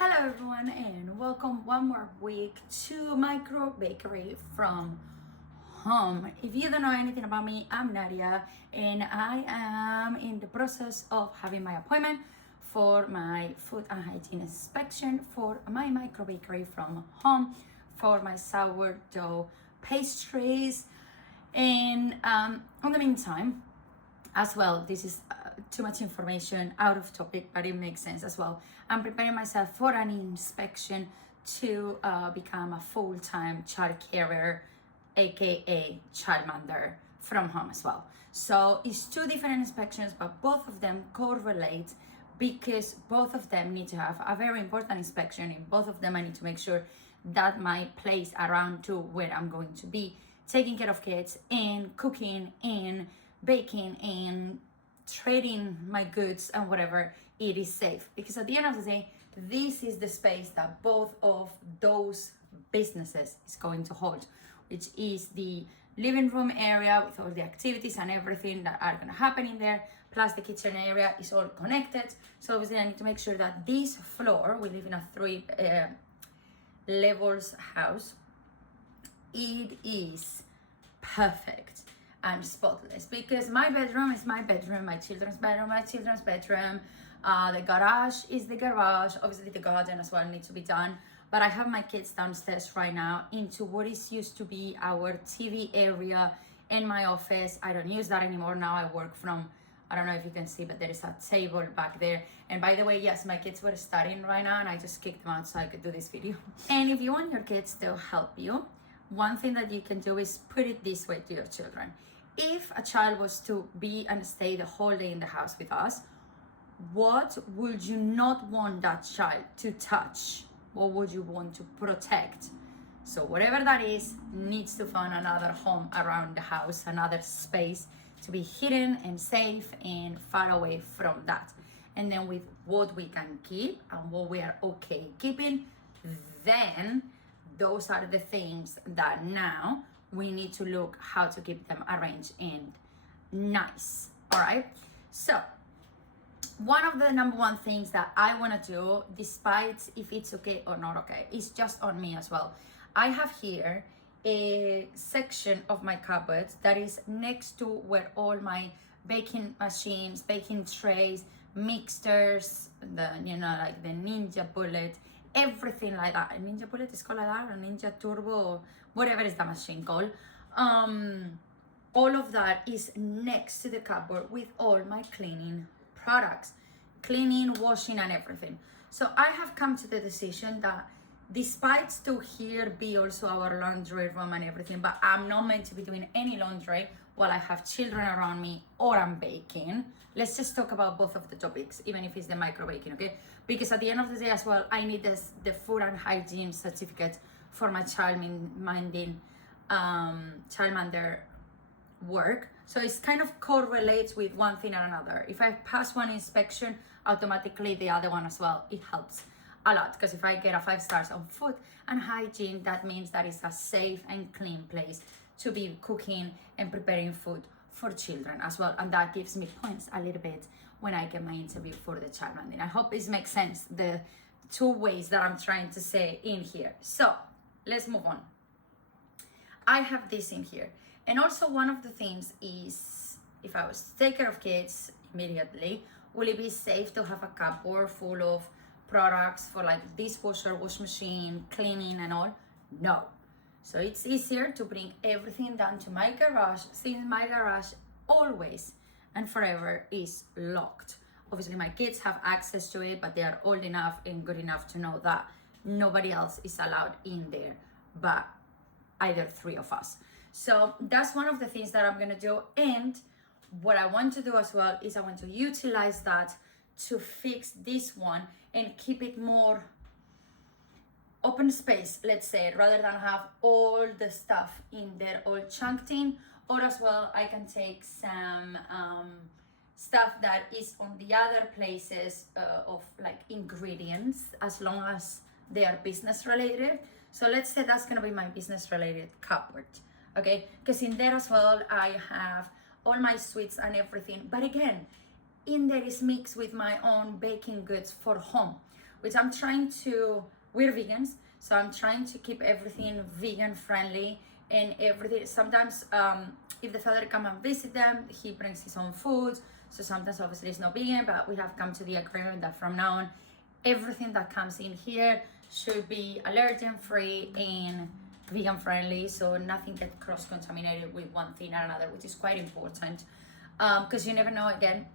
Hello everyone and welcome one more week to Micro Bakery from home. If you don't know anything about me, I'm Nadia and I am in the process of having my appointment for my food and hygiene inspection for my Micro Bakery from home for my sourdough pastries. And in the meantime, as well, this is too much information out of topic, but it makes sense as well. I'm preparing myself for an inspection to become a full-time child carer, aka childminder from home as well. So it's two different inspections, but both of them correlate because both of them need to have a very important inspection. In both of them, I need to make sure that my place around to where I'm going to be taking care of kids and cooking and baking and trading my goods and whatever, it is safe. Because at the end of the day, this is the space that both of those businesses is going to hold, which is the living room area with all the activities and everything that are going to happen in there, plus the kitchen area is all connected. So obviously I need to make sure that this floor, we live in a 3 levels house, it is perfect and spotless, because my bedroom is my bedroom, my children's bedroom, the garage is the garage. Obviously the garden as well needs to be done, but I have my kids downstairs right now into what is used to be our TV area in my office. I don't use that anymore now. I work from, I don't know if you can see, but there is a table back there. And by the way, yes, my kids were studying right now and I just kicked them out so I could do this video. And if you want your kids to help you, one thing that you can do is put it this way to your children. If a child was to be and stay the whole day in the house with us, what would you not want that child to touch? What would you want to protect? So whatever that is needs to find another home around the house, another space to be hidden and safe and far away from that. And then with what we can keep and what we are okay keeping, then those are the things that now we need to look how to keep them arranged and nice. All right. So one of the number one things that I want to do, despite if it's okay or not okay, is just on me as well. I have here a section of my cupboard that is next to where all my baking machines, baking trays, mixers, like the Ninja Bullet, everything like that. Ninja Bullet is called like that, or Ninja Turbo, whatever is the machine called. All of that is next to the cupboard with all my cleaning products, cleaning, washing, and everything. So I have come to the decision that despite to here be also our laundry room and everything, but I'm not meant to be doing any laundry while I have children around me or I'm baking. Let's just talk about both of the topics, even if it's the micro baking, okay? Because at the end of the day as well, I need the food and hygiene certificate for my childminder work. So it's kind of correlates with one thing or another. If I pass one inspection, automatically the other one as well, it helps a lot, because if I get a 5 stars on food and hygiene, that means that it's a safe and clean place to be cooking and preparing food for children as well, and that gives me points a little bit when I get my interview for the childminder. I hope this makes sense, the two ways that I'm trying to say in here. So let's move on. I have this in here, and also one of the things is, if I was to take care of kids immediately, will it be safe to have a cupboard full of products for like dishwasher, wash machine, cleaning and all? No. So it's easier to bring everything down to my garage, since my garage always and forever is locked. Obviously my kids have access to it, but they are old enough and good enough to know that nobody else is allowed in there but either 3 of us. So that's one of the things that I'm gonna do. And what I want to do as well is I want to utilize that to fix this one and keep it more open space, let's say, rather than have all the stuff in there all chunked in. Or as well, I can take some stuff that is on the other places of like ingredients, as long as they are business related. So let's say that's gonna be my business related cupboard, okay? Because in there as well, I have all my sweets and everything. But again, in there is mixed with my own baking goods for home, which I'm trying to, we're vegans, so I'm trying to keep everything vegan friendly and everything. Sometimes if the father come and visit them, he brings his own food. So sometimes obviously it's not vegan, but we have come to the agreement that from now on, everything that comes in here should be allergen free and vegan friendly, so nothing gets cross-contaminated with one thing or another, which is quite important, because you never know. Again,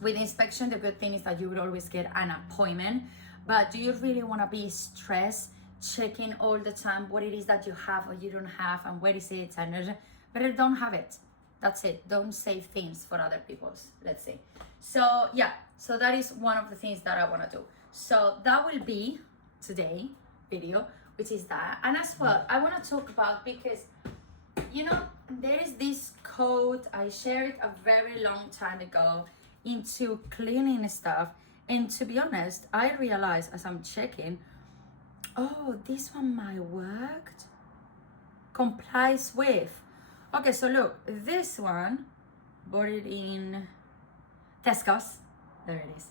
with inspection, the good thing is that you would always get an appointment, but do you really want to be stressed checking all the time what it is that you have or you don't have and where is it, and better don't have it. That's it. Don't say things for other people's, let's say. So yeah, so that is one of the things that I want to do. So that will be today video, which is that. And as well, I want to talk about, because you know, there is this code I shared a very long time ago into cleaning stuff, and to be honest, I realized as I'm checking, oh, this one might worked, complies with. Okay, so look, this one bought it in Tesco's. There it is.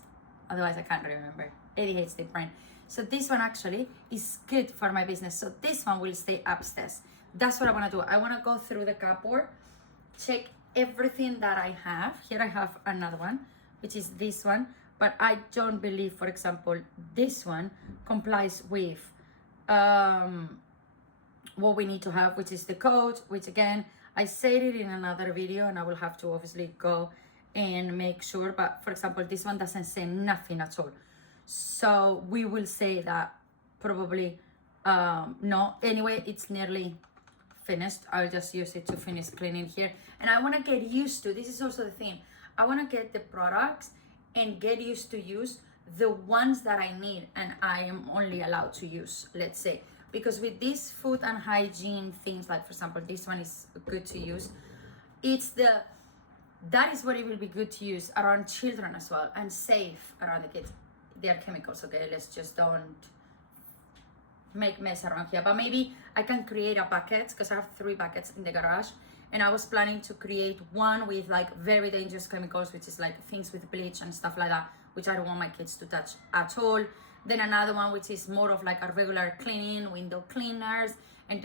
Otherwise I can't remember. ADHD brain. So this one actually is good for my business. So this one will stay upstairs. That's what I want to do. I want to go through the cupboard, check everything that I have. Here I have another one, which is this one. But I don't believe, for example, this one complies with what we need to have, which is the code, which again, I said it in another video and I will have to obviously go and make sure. But for example, this one doesn't say nothing at all. So we will say that probably no. Anyway, it's nearly finished. I'll just use it to finish cleaning here. And I want to get used to, this is also the thing, I want to get the products and get used to use the ones that I need and I am only allowed to use, let's say. Because with these food and hygiene things, like for example, this one is good to use. That is what it will be good to use around children as well, and safe around the kids. They are chemicals, okay? Let's just don't make mess around here. But maybe I can create a bucket, because I have 3 buckets in the garage, and I was planning to create one with like very dangerous chemicals, which is like things with bleach and stuff like that, which I don't want my kids to touch at all. Then another one which is more of like a regular cleaning, window cleaners, and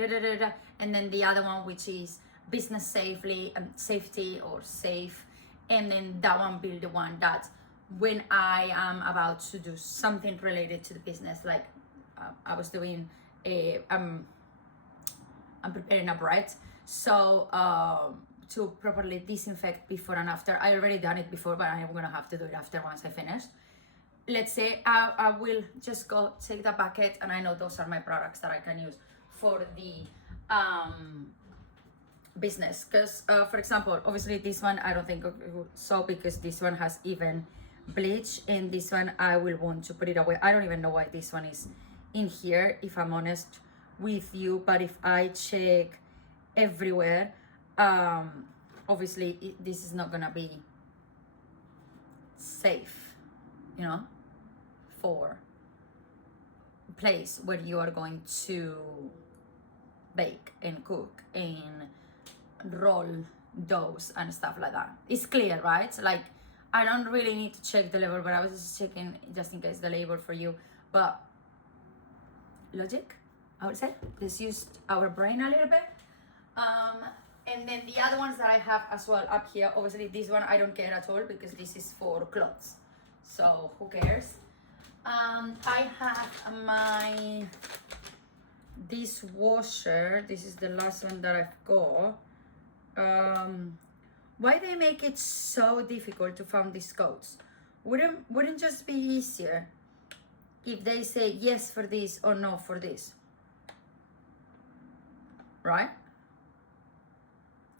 and then the other one which is business safety or safe, and then that one will be the one that when I am about to do something related to the business, like I was doing I'm preparing a bread, so to properly disinfect before and after. I already done it before, but I'm gonna have to do it after once I finish. Let's say I will just go take the bucket, and I know those are my products that I can use for the business. Because for example, obviously this one I don't think so, because this one has even bleach, and this one I will want to put it away. I don't even know why this one is in here, if I'm honest with you. But if I check everywhere, obviously this is not gonna be safe, you know, for a place where you are going to bake and cook and roll doughs and stuff like that. It's clear, right? Like, I don't really need to check the label, but I was just checking just in case the label for you. But logic, I would say, let's use our brain a little bit. And then the other ones that I have as well up here, obviously this one I don't care at all, because this is for clothes, so who cares. I have my dishwasher. This is the last one that I've got. Why they make it so difficult to find these codes? Wouldn't just be easier if they say yes for this or no for this, right?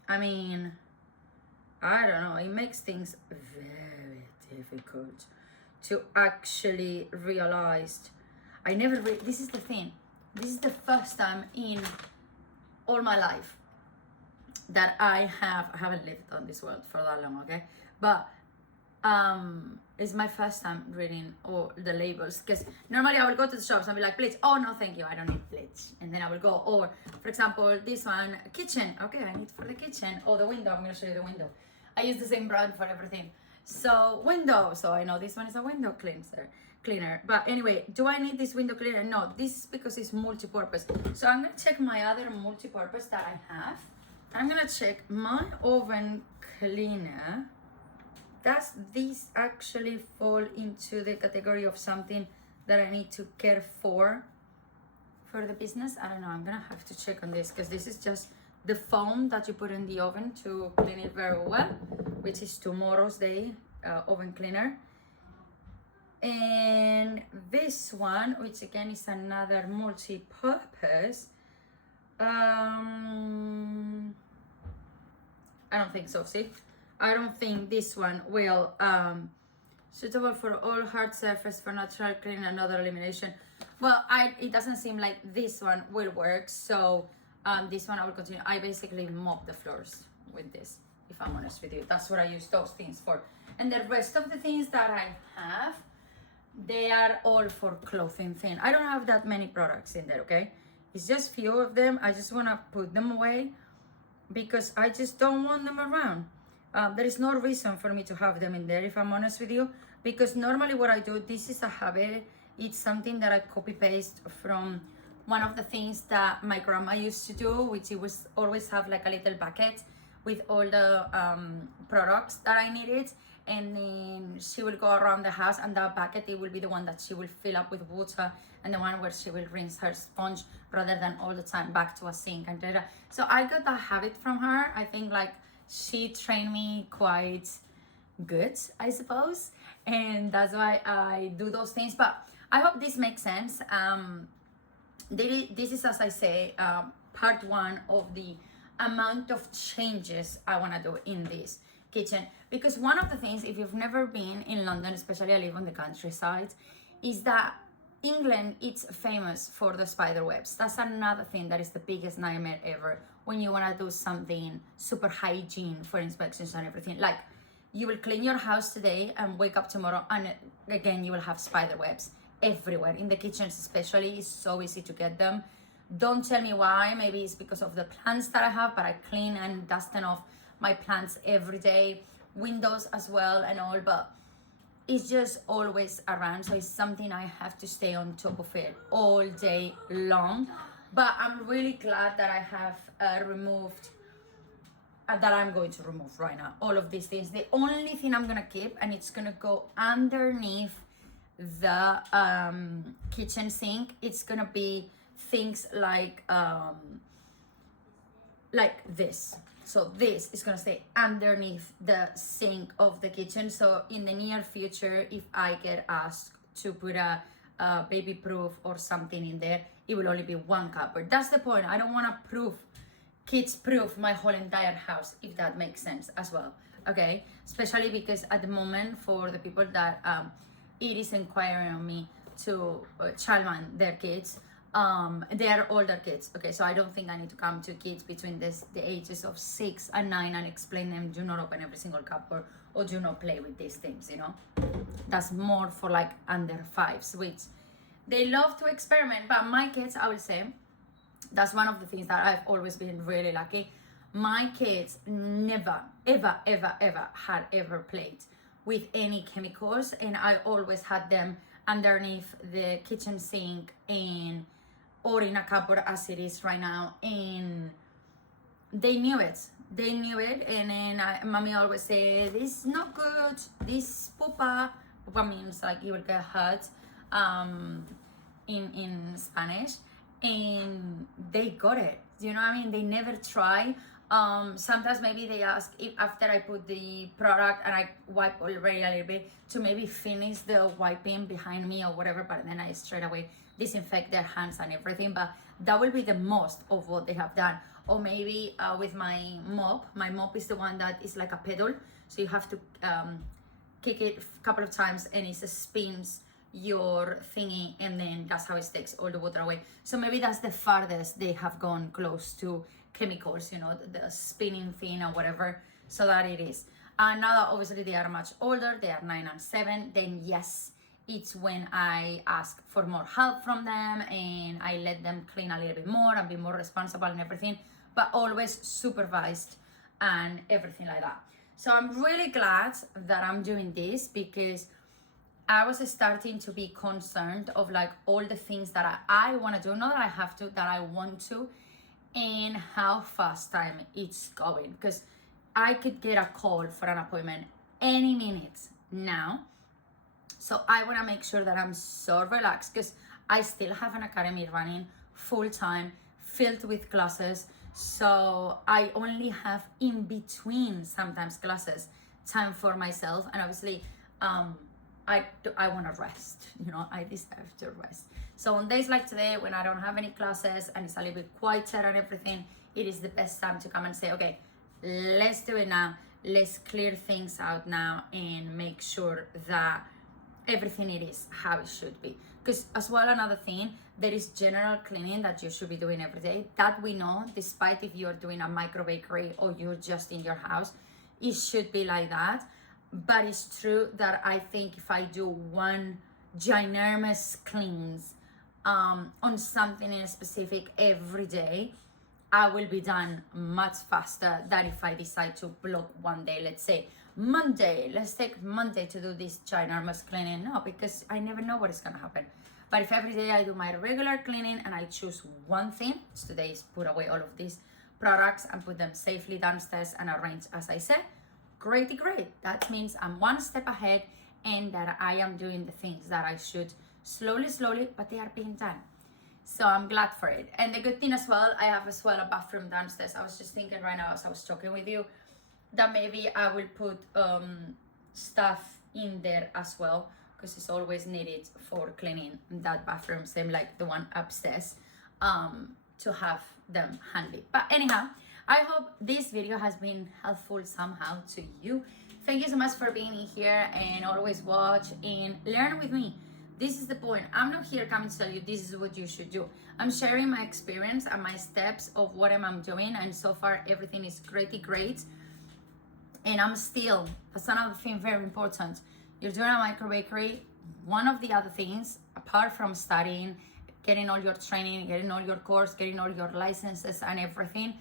I mean, I don't know, it makes things very difficult to actually realize. I never this is the thing, this is the first time in all my life that I haven't lived on this world for that long, okay? But it's my first time reading all the labels, because normally I will go to the shops and be like, bleach, oh no thank you, I don't need bleach, and then I will go. Or for example, this one, kitchen, okay, I need for the kitchen. Or the window, I'm gonna show you the window. I use the same brand for everything. So window, so I know this one is a window cleanser. cleaner. But anyway, do I need this window cleaner? No, this is because it's multi-purpose. So I'm gonna check my other multi-purpose that I have. I'm gonna check my oven cleaner. Does this actually fall into the category of something that I need to care for the business? I don't know, I'm gonna have to check on this, because this is just the foam that you put in the oven to clean it very well, which is Tomorrow's Day oven cleaner. And this one, which again is another multi-purpose, I don't think so. See, I don't think this one will suitable for all hard surface for natural cleaning and other elimination. Well, it doesn't seem like this one will work, so this one I will continue. I basically mop the floors with this, if I'm honest with you. That's what I use those things for. And the rest of the things that I have, they are all for clothing thing. I don't have that many products in there, okay? It's just few of them. I just want to put them away because I just don't want them around. There is no reason for me to have them in there, if I'm honest with you, because normally what I do, this is a habit. It's something that I copy paste from one of the things that my grandma used to do, which it was always have like a little bucket with all the products that I needed, and then she will go around the house, and that bucket, it will be the one that she will fill up with water, and the one where she will rinse her sponge rather than all the time back to a sink and da. So I got that habit from her. I think like she trained me quite good, I suppose, and that's why I do those things. But I hope this makes sense. This is, as I say, part one of the amount of changes I want to do in this kitchen, because one of the things, if you've never been in London, especially I live on the countryside, is that England, it's famous for the spider webs. That's another thing that is the biggest nightmare ever when you want to do something super hygiene for inspections and everything. Like, you will clean your house today and wake up tomorrow and again you will have spider webs everywhere in the kitchens, especially. It's so easy to get them. Don't tell me why. Maybe it's because of the plants that I have, but I clean and dust off my plants every day, windows as well and all, but it's just always around. So it's something I have to stay on top of it all day long. But I'm really glad that I have removed, that I'm going to remove right now, all of these things. The only thing I'm gonna keep, and it's gonna go underneath the kitchen sink, it's gonna be things like this. So this is gonna stay underneath the sink of the kitchen. So in the near future, if I get asked to put a baby proof or something in there, it will only be one cupboard. That's the point. I don't want to kids proof my whole entire house, if that makes sense as well. Okay, especially because at the moment, for the people that it is inquiring on me to childman their kids, they are older kids. Okay, so I don't think I need to come to kids between the ages of 6 and 9 and explain them, do not open every single cupboard or do not play with these things, you know. That's more for like under 5s, which they love to experiment. But my kids, I will say, that's one of the things that I've always been really lucky. My kids never, ever, ever, ever had ever played with any chemicals, and I always had them underneath the kitchen sink or in a cupboard as it is right now, and they knew it. And then mommy always say, this is not good, this pupa means like you will get hurt in Spanish, and they got it, you know what I mean? They never try. Sometimes maybe they ask if after I put the product and I wipe already a little bit to maybe finish the wiping behind me or whatever, but then I straight away disinfect their hands and everything. But that will be the most of what they have done. Or maybe with my mop is the one that is like a pedal, so you have to kick it a couple of times and it spins your thingy, and then that's how it takes all the water away. So maybe that's the farthest they have gone close to chemicals, you know, the spinning thing or whatever, so that it is. And now that obviously they are much older, they are 9 and 7, then yes, it's when I ask for more help from them and I let them clean a little bit more and be more responsible and everything, but always supervised and everything like that. So I'm really glad that I'm doing this, because I was starting to be concerned of like all the things that I want to do, not that I have to, that I want to, and how fast time it's going. Because I could get a call for an appointment any minute now. So I want to make sure that I'm so relaxed, because I still have an academy running full time, filled with classes. So I only have in between sometimes classes time for myself. And obviously, I want to rest, I deserve to rest. So on days like today, when I don't have any classes and it's a little bit quieter and everything, it is the best time to come and say, okay, let's do it now. Let's clear things out now and make sure that everything it is how it should be. Because as well, another thing, there is general cleaning that you should be doing every day, that we know, despite if you're doing a micro bakery or you're just in your house, it should be like that. But it's true that I think if I do one ginormous cleans on something in specific every day, I will be done much faster than if I decide to block one day. Let's say Monday, let's take Monday to do this ginormous cleaning. No, because I never know what is gonna happen. But if every day I do my regular cleaning and I choose one thing, today is put away all of these products and put them safely downstairs and arrange as I said, great. That means I'm one step ahead and that I am doing the things that I should slowly, but they are being done. So I'm glad for it. And the good thing as well, I have as well a bathroom downstairs. I was just thinking right now as I was talking with you that maybe I will put stuff in there as well, because it's always needed for cleaning that bathroom, same like the one upstairs, to have them handy. But anyhow, I hope this video has been helpful somehow to you. Thank you so much for being here and always watch and learn with me. This is the point. I'm not here coming to tell you this is what you should do. I'm sharing my experience and my steps of what I'm doing, and so far everything is great. And I'm still, that's another thing very important. You're doing a micro bakery. One of the other things, apart from studying, getting all your training, getting all your course, getting all your licenses and everything,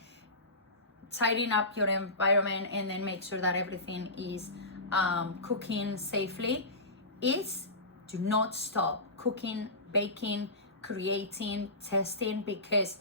tidying up your environment and then make sure that everything is cooking safely, is do not stop cooking, baking, creating, testing, because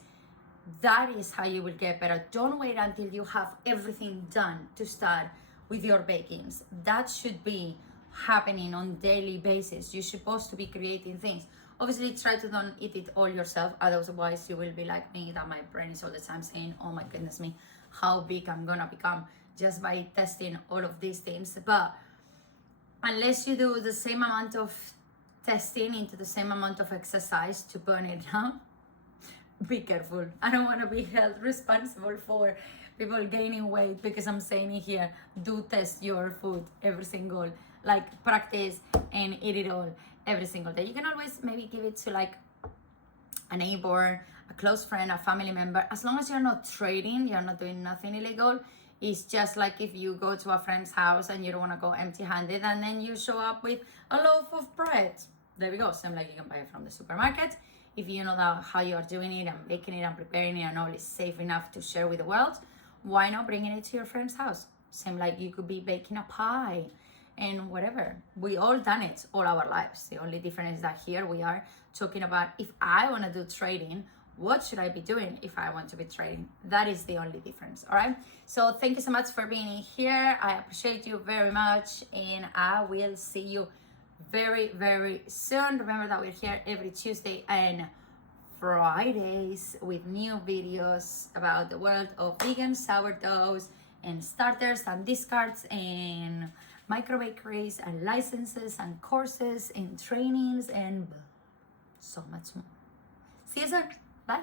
that is how you will get better. Don't wait until you have everything done to start with your bakings. That should be happening on daily basis. You're supposed to be creating things. Obviously, try to don't eat it all yourself, otherwise you will be like me, that my brain is all the time saying, oh my goodness me, how big I'm gonna become just by testing all of these things. But unless you do the same amount of testing into the same amount of exercise to burn it down, be careful. I don't want to be held responsible for people gaining weight because I'm saying it here. Do test your food every single, like practice and eat it all every single day. You can always maybe give it to like a neighbor, a close friend, a family member. As long as you're not trading, you're not doing nothing illegal. It's just like if you go to a friend's house and you don't want to go empty-handed and then you show up with a loaf of bread. There we go. Same like you can buy it from the supermarket. If you know that how you are doing it and baking it and preparing it and all is safe enough to share with the world, why not bringing it to your friend's house? Same like you could be baking a pie and whatever. We all done it all our lives. The only difference is that here we are talking about, if I want to do trading, what should I be doing if I want to be trading? That is the only difference. All right. So thank you so much for being here. I appreciate you very much. And I will see you very soon. Remember that we're here every Tuesday and Fridays with new videos about the world of vegan sourdoughs and starters and discards and micro bakeries and licenses and courses and trainings and so much more. See you soon. Bye.